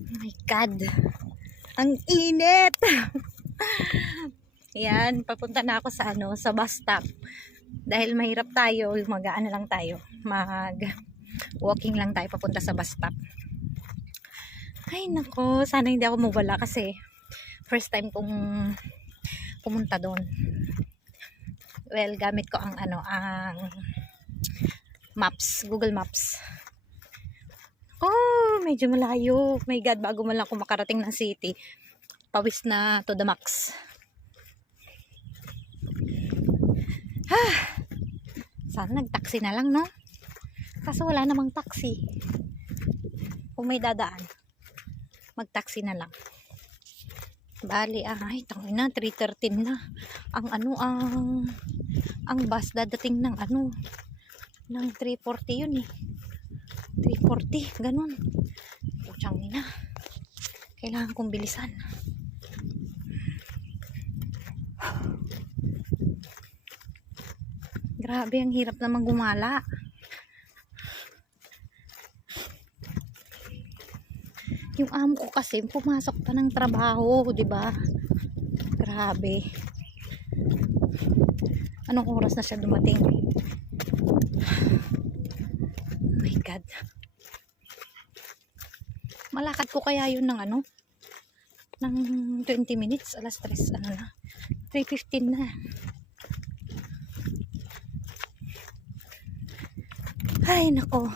Oh my God. Ang init. Yan, papunta na ako sa sa bus stop. Dahil mahirap tayo, mag-aano lang tayo. Walking lang tayo papunta sa bus stop. Ay nako, sana hindi ako mawala kasi first time kong pumunta doon. Well, gamit ko ang ang maps, Google Maps. Oh, medyo malayo. My God, bago man lang ako makarating ng city, pawis na to the max. Sana nag-taxi na lang, no? Kaso wala namang taxi. Kung may dadaan, mag-taxi na lang. Bali, ay, tangin na, 3:13 na. Ang bus dadating ng ng 3:40 yun eh. 3:40, ganun. Puchang ina. Kailangan kong bilisan. Grabe, ang hirap naman gumala. Yung amo ko kasi pumasok pa ng trabaho, 'di ba? Grabe. Anong oras na siya dumating? Oh my God. Malakad ko kaya yun ng ng 20 minutes, alas 3, na? 3:15 na. Ay, nako.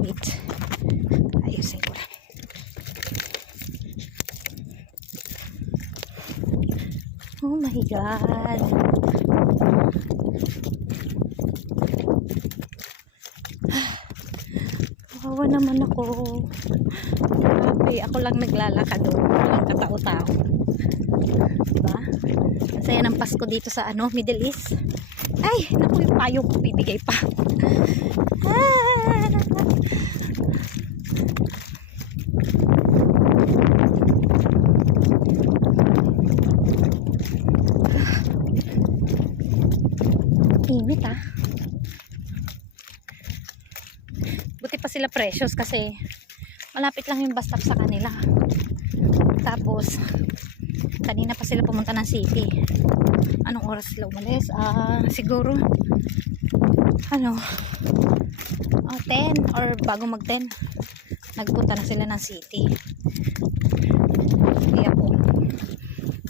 Wait. Ayusin ko lang. Oh my God. Kawawa naman ako. Grabe, ako lang naglalakad doon. Walang katao-tao. Diba? Ang saya ng Pasko dito sa Middle East. Ay, naku, yung payo ko bibigay pa. Init buti pa sila precious kasi malapit lang yung bus stop sa kanila. Tapos kanina pa sila pumunta ng city. Anong oras sila umalis? Siguro 10 or bago mag 10 nagpunta na sila ng city. Kaya po,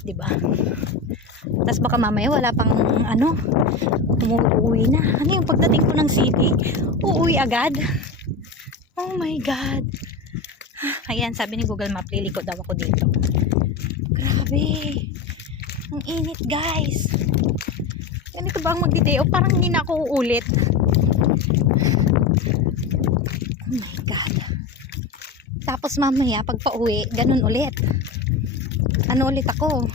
diba? Tapos baka mamaya wala pang umuwi na. Ano yung pagdating ko ng city, uuwi agad? Oh my God. Ayan, sabi ni Google Map, liliko daw ako dito. Grabe. Ang init, guys. Ganito ba ang magdideo? Parang hindi na ako uulit. Oh my God. Tapos mamaya, pag pauwi, ganun ulit. Ulit ako?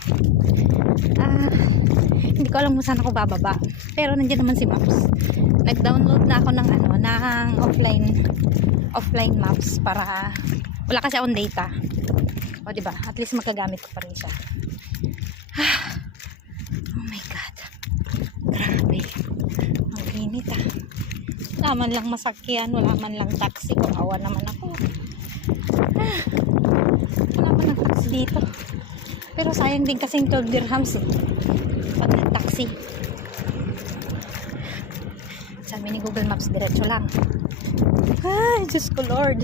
Hindi ko alam kung saan ako bababa. Pero nandiyan naman si Maps. Nag-download na ako ng ng offline maps para wala kasi akong data. O diba? At least magagamit ko pa rin siya. Oh my God. Grabe. Ang init Wala man lang masakyan, wala man lang taxi. Kawawa naman ako. Wala man lang taxi dito. Pero sayang din kasing 12 dirhams pag nag-taxi. Sabi ni Google Maps, diretso lang. Ay, Diyos ko Lord.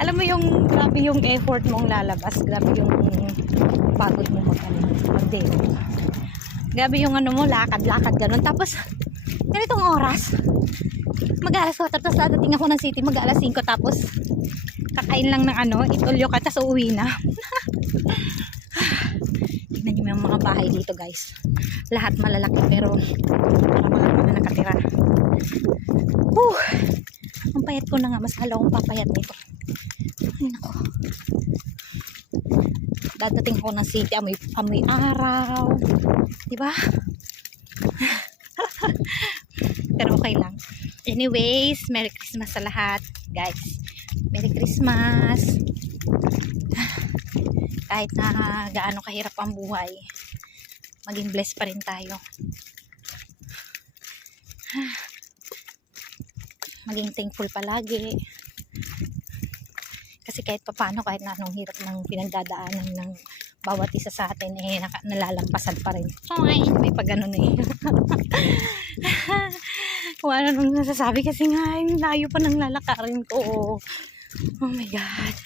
Alam mo yung grabe yung effort mong lalabas, grabe yung pagod mo mag-date. Grabe yung mo, lakad-lakad ganun. Tapos ganitong oras, mag-alas 4, tapos dadating ako ng city, mag-alas 5, tapos kakain lang ng itulyo ka, tapos uuwi na. Tignan nyo yung mga bahay dito, guys. Lahat malalaki, pero para mga nakatira. Ang payat ko na nga, mas halaw akong papayat nito. Ay nako. Dadating ko ng city, amoy araw, diba? Pero okay lang. Anyways, Merry Christmas sa lahat, guys. Merry Christmas. kahit na gaano kahirap ang buhay, maging blessed pa rin tayo. Maging thankful palagi. Kasi kahit papano, kahit na anong hirap ng pinagdadaanan ng bawat isa sa atin, eh nalalampasan pa rin. May pag ganun eh. Wala nang nasasabi kasi nga, layo pa ng lalakarin ko. Oh my God.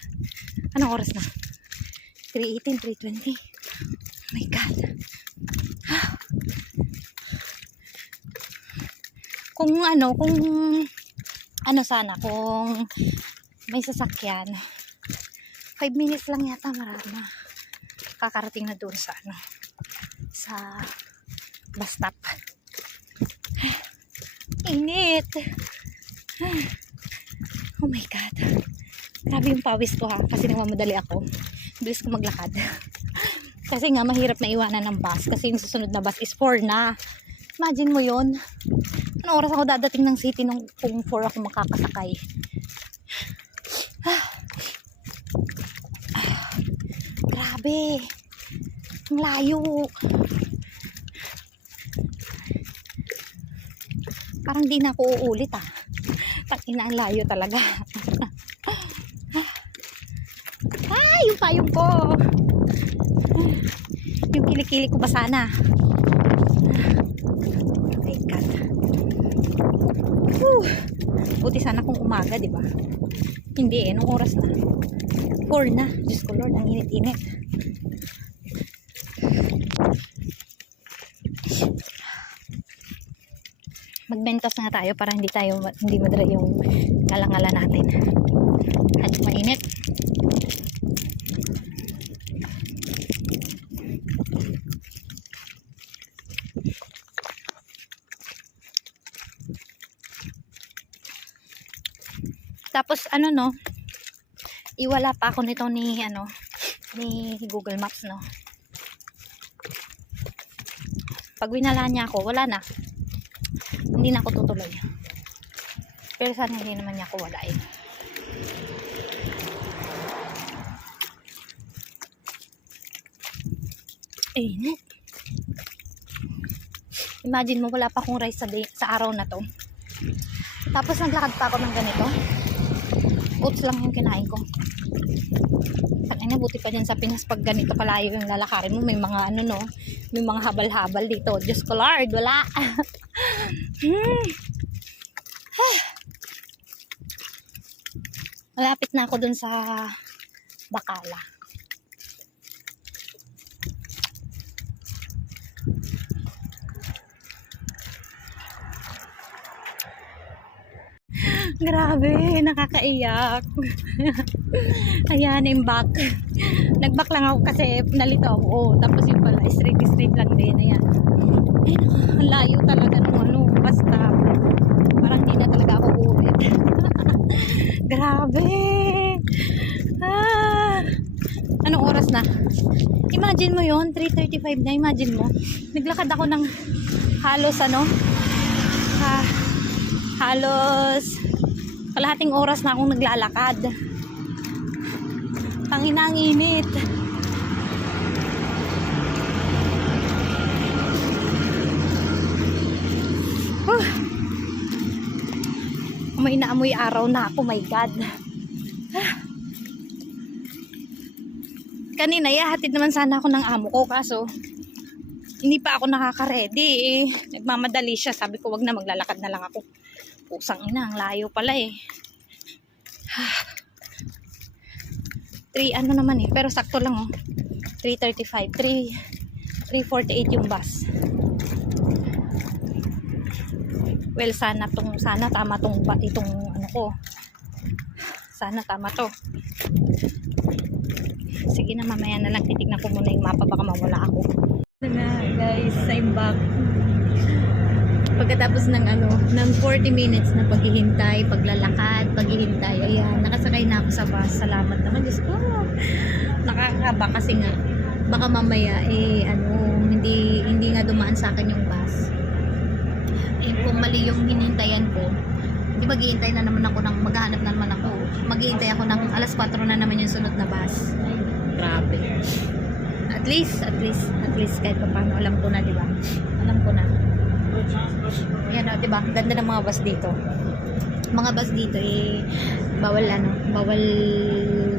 Anong oras na? 3:18, 3:20. Oh my God. Kung sana, kung may sasakyan, 5 minutes lang yata, marami na kakarating na doon sa sa bus stop. Init. Oh my God. Grabe yung pawis ko ha, kasi nagmamadali ako. Bilis ko maglakad. Kasi nga mahirap na iwanan ng bus, kasi yung susunod na bus is 4 na. Imagine mo yon. Anong oras ako dadating ng city kung 4 ako makakasakay? Grabe. Ang layo. Parang di na ako uulit ah. Ang layo talaga. Ay, yung payong ko. Yung kilikili ko ba sana? Oh my God. Buti sana kung umaga, di ba? Hindi eh, nung oras na 4 na. Diyos ko Lord, ang init-init. Magbentos nga tayo para hindi madala yung ngalangala natin. At mainit. Tapos iwala pa ako nito ni Google Maps, no. Pag winala niya ako, wala na. Hindi na ako tutuloy. Pero sana hindi naman niya ako walain. Init. Imagine mo, wala pa akong rice sa araw na to. Tapos naglakad pa ako ng ganito. Oats lang yung kinain ko. Ay, buti pa dyan sa Pinas, pag ganito kalayo yung lalakarin mo, may mga may mga habal-habal dito. Diyos ko Lord, wala. Malapit na ako dun sa Bacala. Grabe, nakakaiyak. Ayan, yung back. Nag-back lang ako kasi nalito ako. Tapos yung pala, straight lang din. Ayan. Ang layo talaga nung basta. Parang di na talaga ako uulit. Grabe. Anong oras na? Imagine mo yon, 3:35 na. Imagine mo. Naglakad ako ng halos halos kalahating oras na akong naglalakad. Tangina, ang init. May naamoy araw na ako, my God. Kanina, ihahatid naman sana ako ng amo ko, kaso hindi pa ako nakaka-ready eh. Nagmamadali siya. Sabi ko, wag na, maglalakad na lang ako. Pusang ina, ang layo pala eh. 3 naman eh, pero sakto lang oh. 3:35, 3:48 yung bus. Well, sana tama itong ko. Sana tama to. Sige na, mamaya na lang titignan ko muna yung mapa, baka mawala ako. Na guys, I'm back. Pagkatapos ng ng 40 minutes na paghihintay, paglalakad, paghihintay, ayan, nakasakay na ako sa bus. Salamat naman, Diyos ko. Nakakaba kasi nga, baka mamaya hindi nga dumaan sa akin yung bus. Eh, kung mali yung hinintayan ko, di maghihintay na naman ako maghahanap na naman ako. Maghihintay ako ng 4:00 na naman yung sunod na bus. Grabe. At least kahit pa paano alam ko na, di ba? Alam ko na. Yan, di ba? Ganda ng mga bus dito. Mga bus dito bawal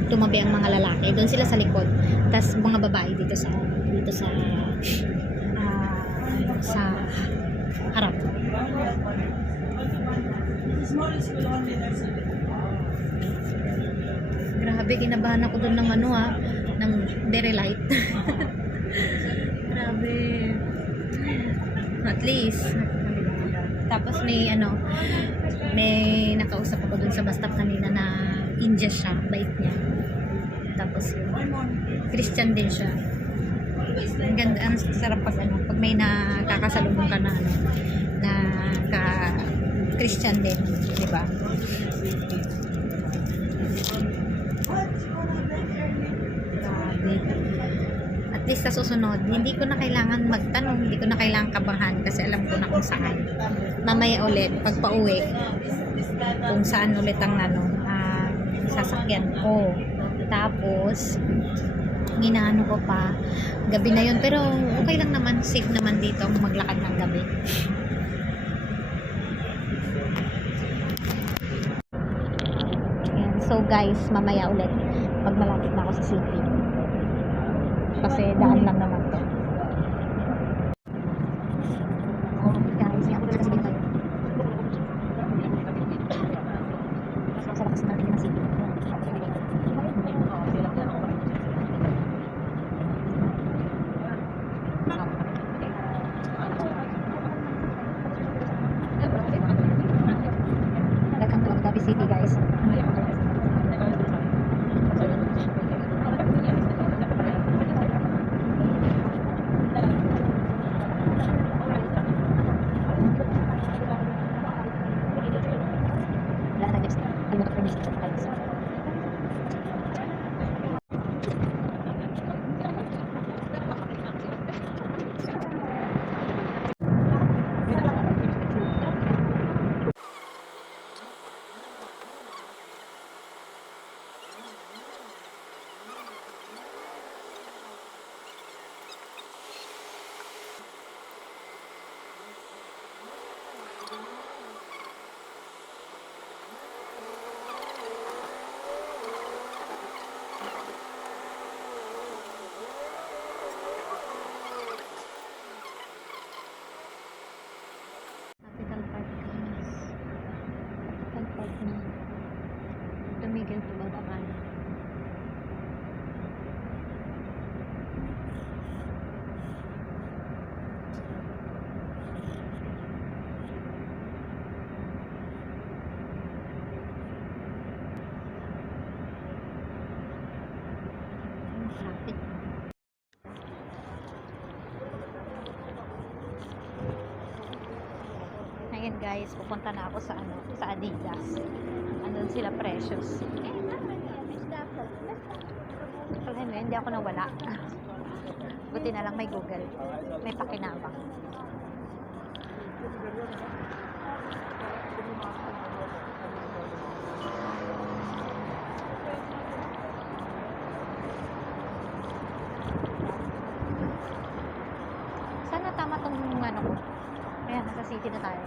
tumabi ang mga lalaki. Doon sila sa likod. Tapos mga babae dito sa harap. Grabe, kinabahan ako doon ng ng very light. Grabe. At least. Tapos may nakausap ako doon sa bus stop kanina na India siya, bait niya. Tapos Christian din siya. Ang ganda, ang sarap pag may nakakasalubong ka na Christian din, di ba? Grabe. At least sa susunod, hindi ko na kailangan magtanong, hindi ko na kailangan kabahan kasi alam ko na kung saan. Mamaya ulit, pag pauwi, kung saan ulit ang sasakyan ko. Tapos, ginaano ko pa, gabi na yun. Pero okay lang naman, safe naman dito maglakad ng gabi. Ayan. So guys, mamaya ulit, pag malapit na ako sa city. Kasi daan lang naman to. Guys, yan ako sa city tayo. Sa lakas natin ng city. Welcome to Abu Dhabi City, guys. Tumigil po ba ka? Traffic. Ngayon guys, pupunta na ako sa Adidas. Andun sila Precious. Alam mo, hindi ako nawala. Buti na lang may Google. May pakinabang. Sana tama tong ko. Ayan, nasa city na tayo.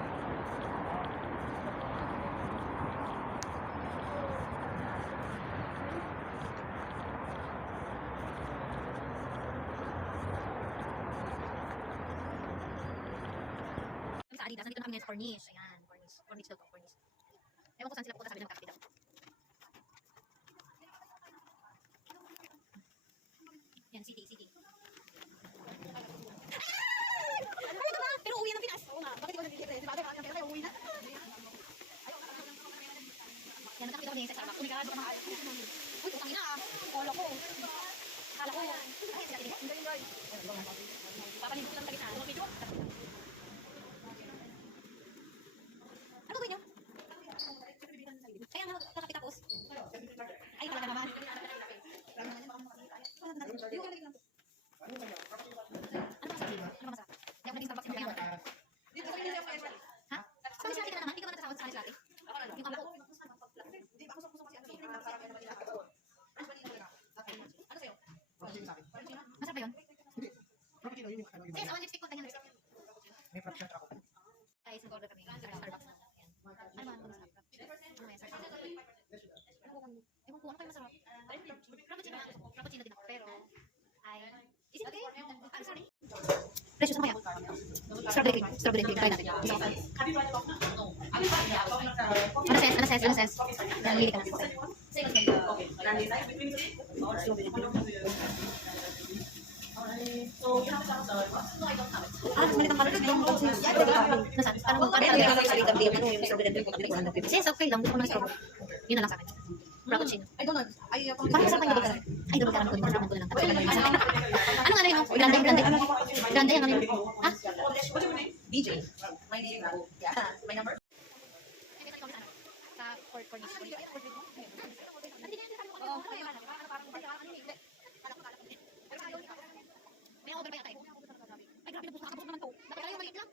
Sa Adidas, nandito na kami ngayon sa Corniche. Ayan, Corniche daw to, Corniche. Ewan ko saan sila pupunta, sabi ng kakapit daw. Yan, city. Ano ba? Pero uwi ng Pinas. Oo nga, bakit iba nagigit eh? Di ba? Kaya kayo uwi na. Yan, nagkakita ko din sa Starbucks. Umigado ka mahal. Uy, utang ina ah. Kala ko. Ay, sila tinig. Hindi yun guys. Papanin ko lang sa gitna. Video. Ano gawin nyo? Kaya nga, kakapitapos. Ay, talaga naman. Ano masarap? Hindi ako naging Starbucks yung kaya. Ha? Sabi sila kita naman, hindi ka ba nagsasahod sa alis lati? Yung ako. Hindi ba ako sumusok kasi ano? Sis, oh, lipstick ko. Tingnan lipstick. May frap shot ako. Guys, nag-order kami sa Starbucks. Ayan. Ano ba? Ano ba? Ano ba yan? Ewan ko, ano kayo masarap? Frappuccino nga. Frappuccino din ako. Pero, is it okay? I'm sorry. Precious na kaya? Strawberry cream. Strawberry cream. Try natin. Isa ko pa. Ano ses? Nalili ka na. Malitang pala yung nasaan? Sis, okay lang. Gusto ko ng strawberry. Yun na lang sa akin. Frappuccino. Parang sa kanya ba? Ay, doon magkaroon ko yung masarap ko na lang. Ano nga na yun? Grande. Grande yung ano yun? Ha? DJ. My name. Yeah. My number. Sa Cornish. May over ba yata eh? Ay, grabe na po. Nakabusog naman to. Dapat tayo maliit lang.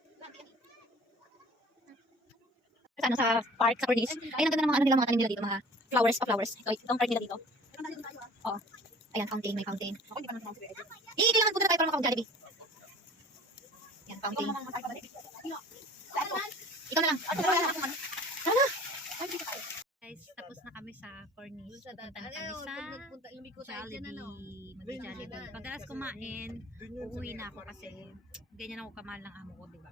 Sa ano, sa park, sa Cornish. Ay, naganda ng mga ano nila, mga tanim nila dito, mga flowers pa flowers. Itong park nila dito. Oo. Ayan, fountain, may fountain. Kailangan po na tayo para makapag-Jollibee. Ayan, fountain. Ikaw na lang. Tara na. Guys, tapos na kami sa Cornish. Pupunta na kami sa Jollibee. Mag-Jollibee. Pagkalas kumain, uuwi na ako kasi ganyan ako kamahal ng amo ko, diba?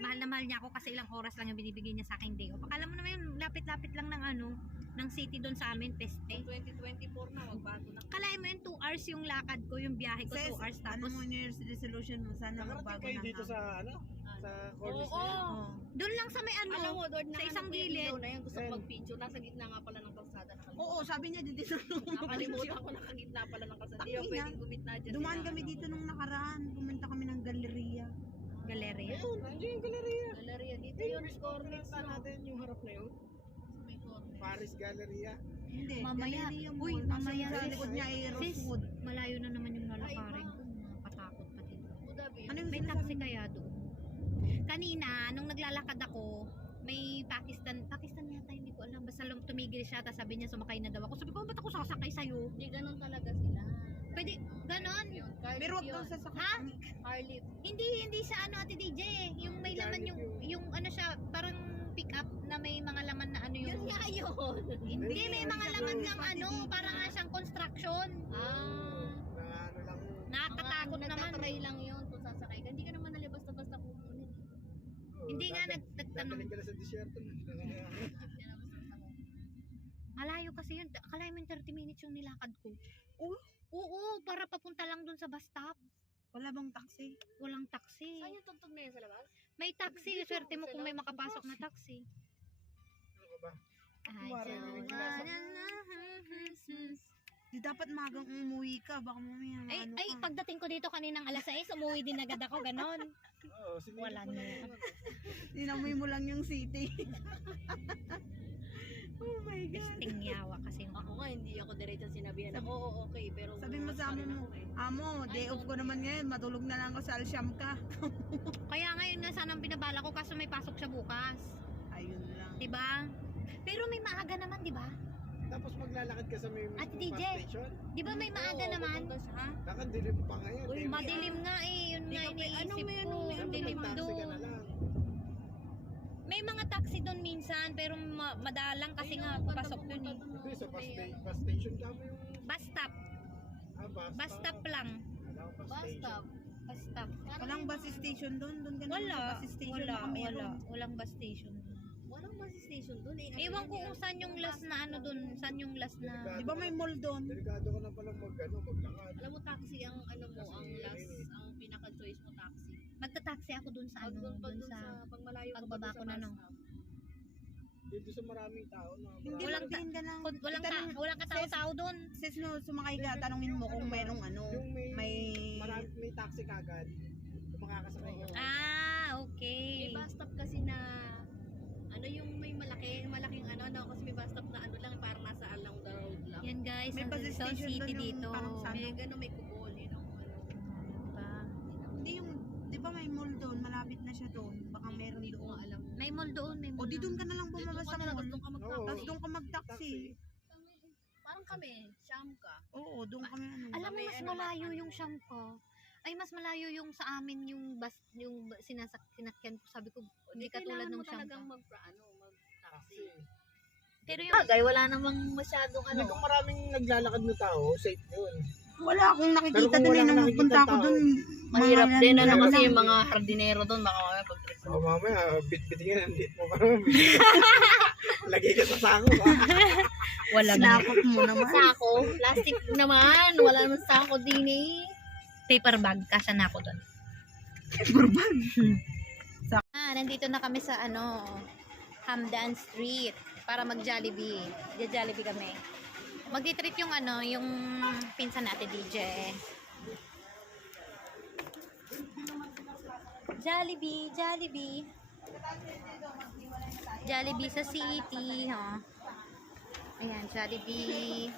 Mahal na mahal niya ako kasi ilang oras lang yung binibigay niya sa aking day off. Akala mo naman yun, lapit-lapit lang ng ano, ng city doon sa amin, Peste. 2024 na, magbago na. Kalahin mo yun, 2 hours yung lakad ko, yung biyahe ko, 2 hours. Ano Tapos, mo New Year's resolution mo? Sana magbago kayo na dito nga. sa ano? Sa Oo, Cornish na yan? doon lang sa may ano, alam mo, Lord, sa isang gilid. na yan, gusto ko Ayan. mag-picture. Nasa gitna nga pala ng kalsada. Oo, sabi niya dito Nakalimutan ko, nakagitna pala ng kalsada. Hindi ako Tangina. pwedeng gumitna dyan. Dumaan kami dito nung nakaraan. Pumunta kami ng galeria. Galeria. Ayun, nandiyan yung galeria. Galeria, dito yun, Yung Cornish. pinuntahan natin yung harap na yun. May Cornish. Paris Galleria. Hindi, Mamaya. galeria Uy, mall. Kasi mamaya, Sa sis. likod niya ay Sis, Rosewood. malayo na naman yung lalakarin ko. Nakatakot pa dito. Abu Dhabi. Ano yung May sinasabi taxi mo? kaya doon? Kanina, nung naglalakad ako, may Pakistan yata, hindi ko alam. Basta tumigil siya, tapos sabi niya sumakay na daw ako. Sabi ko, ba't ako sasakay sa'yo? Hindi ganun talaga sila. Pwede, ganon. Yun, car Pero wag lift daw yun. sasakay. Ha? Car lift. Hindi sa ano, Ate DJ. Yung may laman yung ano siya, parang pick up na may mga laman na ano yung... Yun nga yun. Hindi, may mga laman ng ano, parang nga siyang construction. Na ano lang. Nakakatakot naman. Nagtatry lang yun kung sasakay ka. Hindi ka naman nalibas-basta kukunin. Hindi nga nagtanong. Dadalhin ka na sa disyerto. Malayo kasi yun. Akala mo yung 30 minutes yung nilakad ko. Oo? Oo, para papunta lang dun sa bus stop. Wala bang taxi? Walang taxi. Saan yung tugtog na yun sa labas? May taxi. Swerte mo kung may makapasok na taxi. Ano ba? I Marinig don't nila sa- wanna Christmas. Di dapat magang umuwi ka. Baka mamaya ano Ay, ka. pagdating ko dito kaninang alas 6, umuwi din agad ako, ganon. Oo, sinilip Wala ko na. yun. Dinamoy mo lang yung city. Oh my God. Testing yawa kasi. Ako nga, hindi ako diretso sinabihan ako, oo, okay, pero... Sabi mo sa amo mo, amo, day off ko naman ngayon. Matulog na lang ako sa Alsham ka. Kaya ngayon nga sanang binabala ko kaso may pasok siya bukas. Ayun lang. 'Di ba? Pero may maaga naman, 'di ba? Tapos maglalakad ka sa may At mismong DJ. bus station. 'Di ba may maaga naman? Ha? Nakadilim pa ngayon. Uy, David. Madilim nga eh, yun nga Di ka pa- iniisip ano may ko. ano, may Ang ano, dilim Mag-taxi ka na doon. lang. May mga taxi doon minsan pero madalang kasi nga papasok yun eh. Hindi, sa bus station ka mo yung... Bus stop. Bus stop lang. Alam ko, bus Bus station. stop. Bus stop. Walang bus station doon. Doon ka naman Wala. sa bus station. Baka meron. Walang bus station. Walang bus station doon eh. Ewan ko kung saan yung last na ano doon, saan yung last na... Di ba may mall doon? Delikado ka na palang maglakad. Alam mo, taxi ang ano mo, Kasi ang last, yun eh. ang pinaka-choice mo, taxi. Magta-taxi ako doon sa ano, Pag doon sa... pag malayo ka pagbaba pa ko dun na, sa no? bus stop. Dito sa maraming tao na Hindi Walang magtingin ka lang. Walang katao-tao doon. Sis mo, sumakay ka, tanungin mo kung merong ano. yung May... may taxi kagad. Kung makakasakay ka. Ah, May okay. bus stop kasi na ano yung may malaking ano kasi may bus stop na ano lang parang nasa along the road lang. Yan guys, May ang bus Quezon station City doon yung dito. parang sa- May gano'n may kubol yun ang ano. Diba? Hindi yung... Di ba may mall doon? Malapit na siya doon. Baka meron Hindi ko nga doon. alam. May mall doon, may O mall. di doon ka na lang Dito bumaba ka sa na lang, mall. doon ka Oo. Tapos mag-taxi. doon ka mag-taxi. Parang kami, siyam ka. Oo, doon kami ano. Alam mo, May mas ano, malayo ano. yung Siam ko. Ay, mas malayo yung sa amin yung bus, yung sinakyan ko. Sabi ko, hindi katulad nung talagang siyang mag-taxi. Pero yung bagay, wala namang masyadong Ano kung maraming naglalakad na tao, safe yun. Wala akong Pero nakikita kung dun wala eh, nung kang nagpunta nakikitang ako tao, dun. Mahirap mga din, ano, lang kasi lang. yung mga hardinero doon, baka mamaya pag-trip O mamaya, bit-bit nga, nandit mo parang lagay ka sa sako. wala na. Sinakop mo naman. Sako, plastic naman. Wala naman sako din eh. Paper bag, kasya na ako doon. Burbag. Nandito na kami sa Hamdan Street para mag-Jollibee. Jollibee kami. Mag-treat yung yung pinsan natin DJ. Jollibee, Jollibee. Jollibee sa city, ha. Ayan, Jollibee.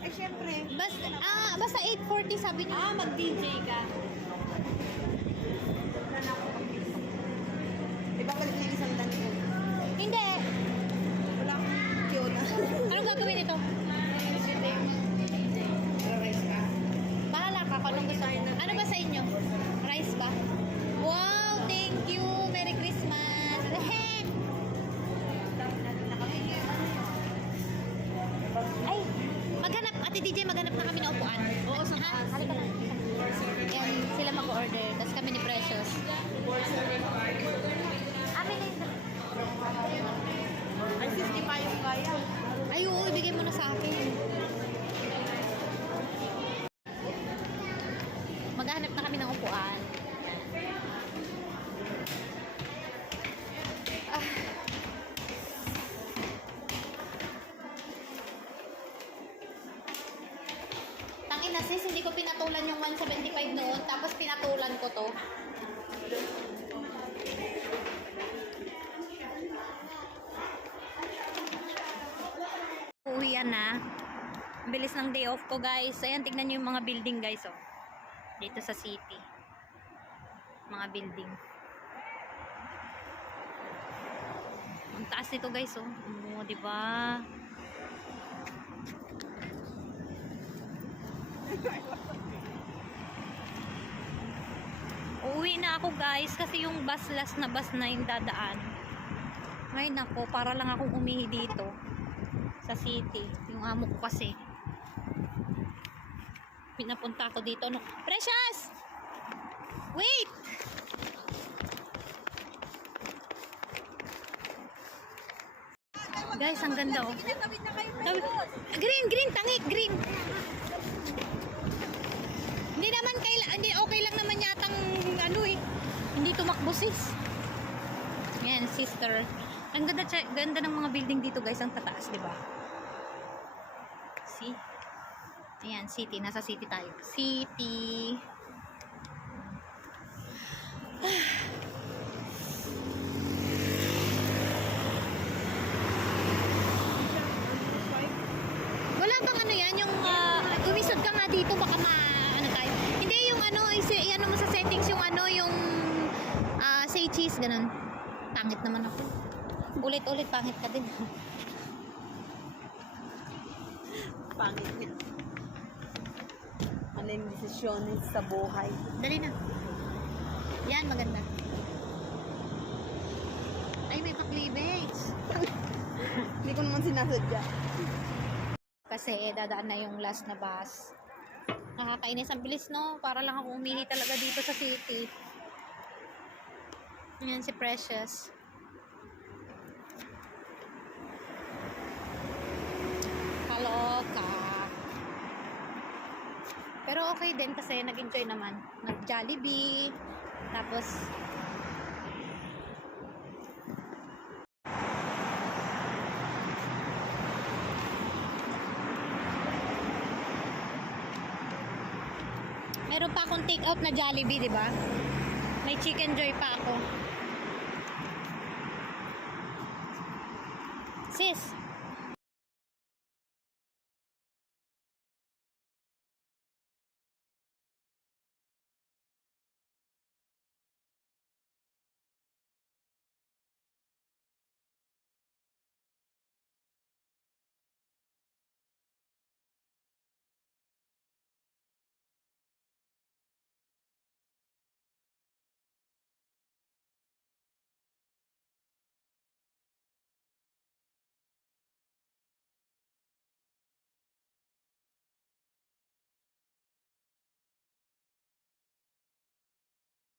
Eh, syempre. Basta 8:40 sabi niyo. Mag-DJ ka. Di ba balik na yung isang daan ko? Hindi. Wala akong cute. Anong gagawin nito? Bahala ka kung anong gusto mo. Ano ba sa inyo? Rice ba? Wow, thank you. Merry Christmas. Heck! Ay, maghanap. Ate DJ, maghanap na kami ng upuan. Oo, sa taas. Halika na. Yan, sila mag-order. Tapos kami ni Precious. Amin na yun. Ay, 50 pa yung kaya. Ay, oo, ibigay mo na sa akin. Maghanap na kami ng upuan. Tangin na sis, hindi ko pinatulan yung 175 noon, tapos pinatulan ko to. Uwian na. Ang bilis ng day off ko guys. Ayan, tignan nyo yung mga building guys oh. Dito sa city. Mga building. Ang taas nito guys oh. Oo, diba? Uuwi na ako guys kasi yung bus, last na bus na yung dadaan. Ay nako, para lang akong umihi dito sa city. Yung amo ko kasi pinapunta ako dito. No? Precious! Wait! Guys, ang ganda oh. Green, green, tangik, green. Hindi naman hindi okay lang naman yatang hindi tumakbo sis. Yan, sister. Ang ganda ng mga building dito guys, ang tataas, di ba? See? Ayan, city. Nasa city tayo. City. Wala bang yan, yung umisod ka nga dito, baka tayo. Hindi, yung ano mo sa settings, yung yung say cheese, ganun. Pangit naman ako. Ulit-ulit, pangit ka din. Pangit niya. Ano yung desisyon sa buhay? Dali na. Yan, maganda. Ay, may pa-cleavage. Hindi ko naman sinasadya. Kasi dadaan na yung last na bus. Nakakainis ang bilis, no? Para lang ako umihi talaga dito sa city. Yan si Precious. Kaloka. Pero okay din kasi nag-enjoy naman. Nag-Jollibee. Tapos meron pa akong take out na Jollibee, di ba? May chicken joy pa ako.